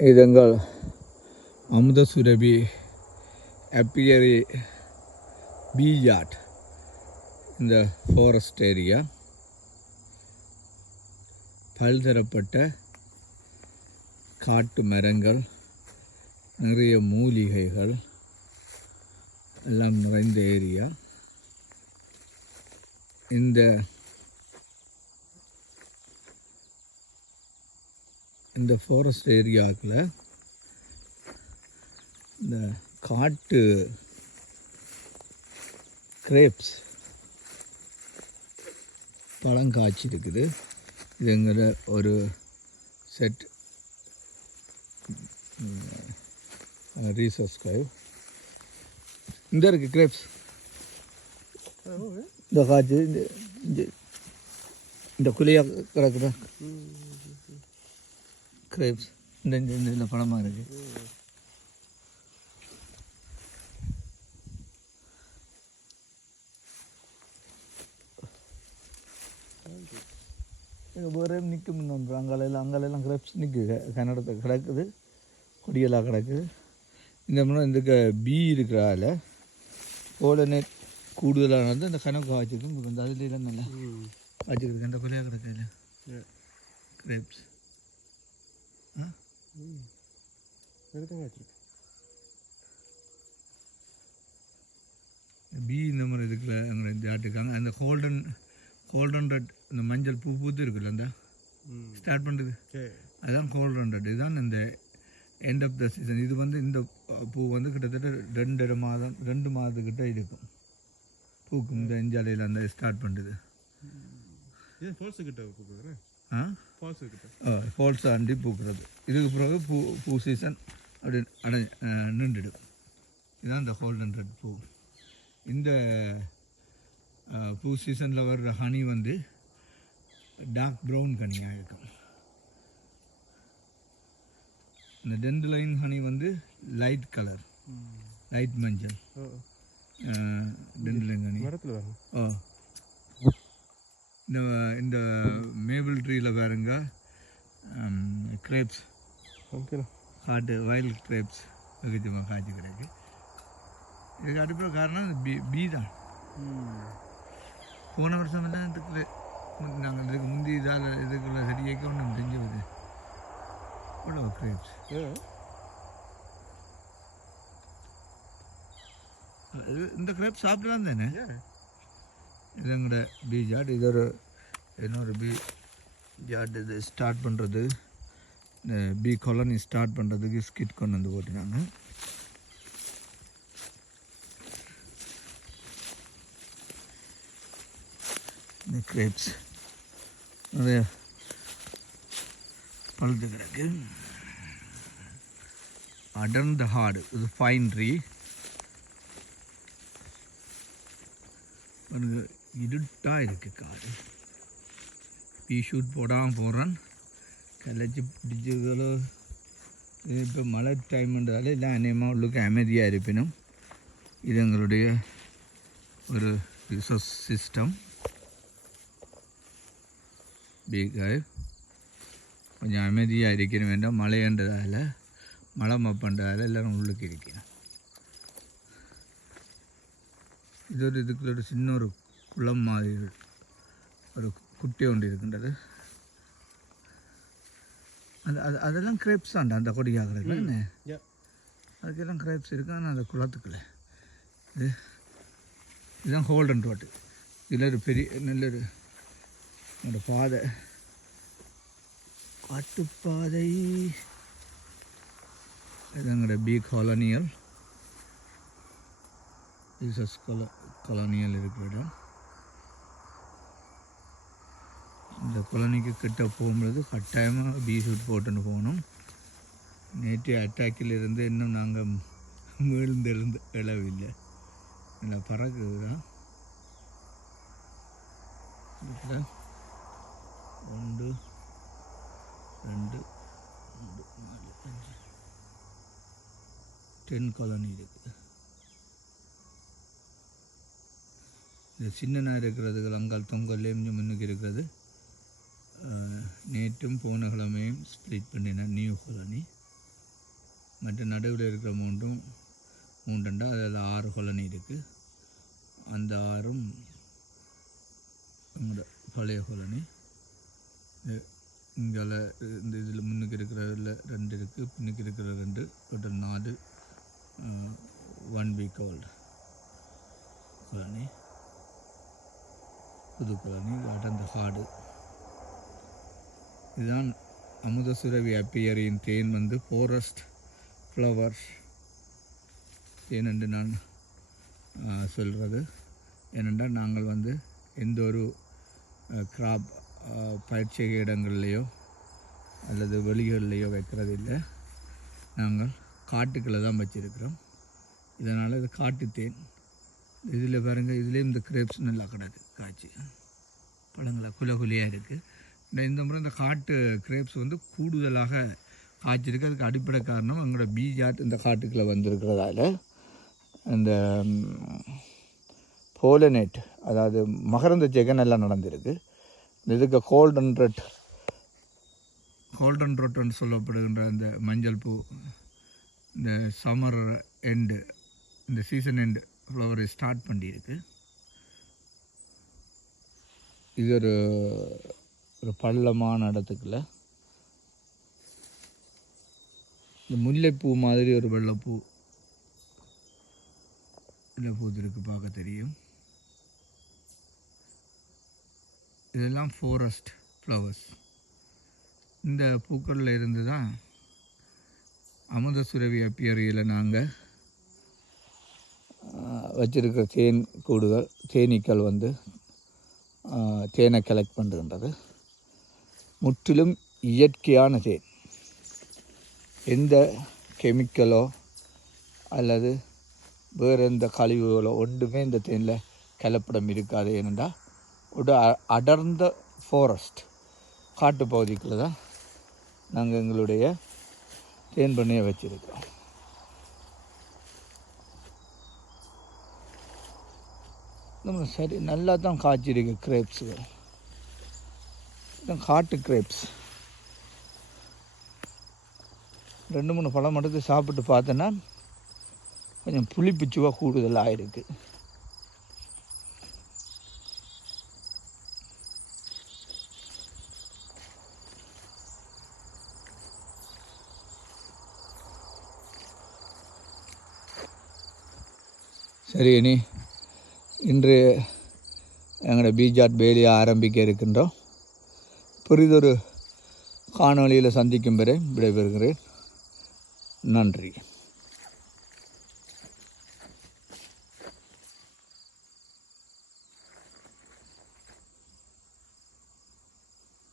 இது எங்கள் அமுதசுரபி அப்பியரி பீஜாட் இந்த ஃபாரஸ்ட் ஏரியா. பல்தரப்பட்ட காட்டு மரங்கள், நிறைய மூலிகைகள் எல்லாம் நிறைந்த ஏரியா. இந்த ஃபாரஸ்ட் ஏரியாவுக்குள்ள இந்த காட்டு கிரேப்ஸ் பழம் காய்ச்சி இருக்குது. இதுங்கிற ஒரு செட் ரீசர்ச் டைவ் இந்த இருக்குது கிரேப்ஸ். இந்த காய்ச்சி இந்த குழியாக கிடக்குதா கிரேப்ஸ். இந்த பழமாக இருக்குது. வேறு நிற்கும் அங்கெல்லாம் கிரேப்ஸ் நிற்குது. கன்னடத்தை கிடக்குது, கொடியெல்லாம் கிடக்குது. இந்த முறை இந்த பீ இருக்கிறால போலனேட் கூடுதலானது அந்த கணக்கு காய்ச்சிருக்கு. இந்த அதுலாம் நல்லா காய்ச்சிருக்கு. அந்த கொலையாக கிடக்குது கிரேப்ஸ். பீ இந்த மாதிரி இதுக்குள்ள இந்த ஆட்டுக்காங்க. அந்த கோல்டன் ரெட் இந்த மஞ்சள் பூ பூத்து இருக்குல்ல, அந்த ஸ்டார்ட் பண்ணுறது அதுதான் கோல்டன் ரெட். இதுதான் இந்த எண்ட் ஆஃப் த சீசன். இது இந்த பூ கிட்டத்தட்ட 2 மாதத்துக்கிட்ட இருக்கும் பூக்கும். இந்த எஞ்சாலையில் அந்த ஸ்டார்ட் பண்ணுறது ஃபால்ஸ் ஆண்டி பூக்கிறது. இதுக்கு பிறகு பூ சீசன் அப்படி நின்றுடும். இதுதான் இந்த கோல்டன் ரெட் பூ. இந்த பூ சீசனில் வர்ற ஹனி டார்க் ப்ரௌன் ஹனியாக இருக்கும். இந்த டெண்டலைன் ஹனி லைட் கலர், லைட் மஞ்சள். டெண்டலைன் ஹனி இந்த மேபிள் ட்ரீயில் பாருங்க கிரேப்ஸ், காட்டு வைல்ட் கிரேப்ஸ் விகஜமாக காய்ச்சி கிடக்கு. இதுக்கு அடிப்படை காரணம் பீ தான். போன வருஷம் எல்லாம் இதுக்குள்ள நாங்கள் இதுக்கு முந்தி இதுக்குள்ள சரியாக ஒன்று செஞ்சது அவ்வளோ கிரேப்ஸ். இந்த கிரேப்ஸ் சாப்பிடலாம் தானே. இது எங்களோட பீ ஜாட். இது இன்னொரு பீ ஜாட். இது ஸ்டார்ட் பண்ணுறது, இந்த பீ காலனி ஸ்டார்ட் பண்ணுறதுக்கு ஸ்கிட் கொண்டு போட்டினாங்க. இந்த கிரேப்ஸ் நிறைய பழுத்து கிடக்கு. அடர்ந்த ஹார்டு. இது ஃபைன் ட்ரீ. இருட்டாக இருக்கு காடு. பீ ஷூட் போடாமல் போகிறேன். கிளச்சி பிடிச்சதோ. இது இப்போ மழை டைம்ன்றதால எல்லாம் அநேகமாக உள்ளுக்கு அமைதியாக இருப்பினும் இது எங்களுடைய ஒரு ரிசோர்ஸ் சிஸ்டம். பீகாய் கொஞ்சம் அமைதியாக இருக்கணும் வேண்டாம். மழைன்றதால மழை மப்பன்றதால எல்லோரும் உள்ளுக்கு இருக்கணும். இது இதுக்குள்ள ஒரு சின்ன ஒரு குளம் மாதிரி ஒரு குட்டை ஒன்று இருக்கின்றது. அதெல்லாம் கிரேப்ஸ் தான்டா அந்த கொடியாகிறது என்ன. அதுக்கெல்லாம் கிரேப்ஸ் இருக்கு. ஆனால் அந்த குளத்துக்குள்ள இதுதான் ஹோல்டன் ரோட்டு. இதில் ஒரு பெரிய நல்ல ஒரு என்னோட பாதை, காட்டுப்பாதை. இது எங்களோட பீ காலனியல் ரிசர்ச் காலனியல் இருக்கிற இடம். இந்த காலனிக்கு கிட்ட போகும்பொழுது கட்டாயமாக பீ ஷூட் போட்டுன்னு போகணும். நேற்று அட்டாக்கில் இருந்து இன்னும் நாங்கள் மீழ்ந்திருந்து எழவில்லை. நல்லா பறக்குது தான். 1 2 3 4 5 10 காலனி இருக்குது. இந்த சின்ன இருக்கிறதுகள் அங்கால் தொங்கல்லையும் முன்னுக்கு இருக்கிறது. நேற்றும் போன கிழமையும் ஸ்ப்ளிட் பண்ணின நியூ காலனி. மற்ற நடுவில் இருக்கிற மூண்டா அதில் 6 கொலனி இருக்குது. அந்த 6ம் எங்களோட பழைய கொலனி. இங்கே இந்த இதில் முன்னுக்கு இருக்கிறதில் 2 இருக்குது, பின்னுக்கு இருக்கிற 2, டோட்டல் 4 1 வீக் ஓல்டு கொலனி, புது கொலனி. அடர்ந்த காடு. இதுதான் அமுதசுரவி அப்பியரியின் தேன் வந்து ஃபாரஸ்ட் ஃப்ளவர் தேன் என்று நான் சொல்கிறது. ஏனென்றால் நாங்கள் வந்து எந்த ஒரு கிராப் பயிற்சி இடங்கள்லையோ அல்லது வெளிகளிலையோ வைக்கிறதில்லை. நாங்கள் காட்டுக்களை தான் வச்சுருக்கிறோம். இதனால் இது காட்டுத்தேன். இதில் பாருங்கள், இதுலேயும் இந்த கிரேப்ஸ் நல்லா கிடக்கு காய்ச்சி பழங்களை குலையாக இருக்குது. இந்த முறை இந்த காட்டு கிரேப்ஸ் வந்து கூடுதலாக காய்ச்சிருக்கு. அதுக்கு அடிப்படை காரணம் எங்களோட பீஜாட் இந்த காட்டுக்குள்ளே வந்திருக்கிறதால இந்த போலனேட், அதாவது மகரந்த சேர்க்கை நல்லா நடந்திருக்கு. இதுக்கு கோல்டன் ரொட்டுன்னு சொல்லப்படுகின்ற இந்த மஞ்சள் பூ இந்த சம்மர் எண்டு, இந்த சீசன் எண்டு ஃப்ளவர் ஸ்டார்ட் பண்ணியிருக்கு. இது ஒரு பள்ளமான இடத்துக்குள்ள இந்த முல்லைப்பூ மாதிரி ஒரு வெள்ளைப்பூ பூத்திருக்கு, பார்க்க தெரியும். இதெல்லாம் ஃபாரஸ்ட் ஃப்ளவர்ஸ். இந்த பூக்களில் இருந்து தான் அமுதசுரவி அப்பியரியில் நாங்கள் வச்சிருக்கிற தேன் கூடுகள், தேனீக்கள் வந்து தேனை கலெக்ட் பண்ணுகின்றது. முற்றிலும் இயற்கையான தேன். எந்த கெமிக்கலோ அல்லது வேறு எந்த கழிவுகளோ ஒன்றுமே இந்த தேனில் கலப்படம் இருக்காது. ஏனென்றால் ஒரு அடர்ந்த ஃபாரஸ்ட் காட்டுப்பகுதிக்குள்ளே தான் நாங்கள் எங்களுடைய தேன் பண்ணையை வச்சுருக்கோம். நம்ம சரி நல்லா தான் காய்ச்சிருக்கு கிரேப்ஸுகள். காட்டு கிரேப்ஸ் 2-3 பழம் எடுத்து சாப்பிட்டு பார்த்தேன்னா கொஞ்சம் புளிப்புச்சுவா கூடுதலாக இருக்குது. சரி, இனி இன்று எங்களோட பீஜாட் வேலையை ஆரம்பிக்க இருக்கின்றோம். பெரிதொரு காணொளியில் சந்திக்கும் வரை விடைபெறுகிறேன். நன்றி.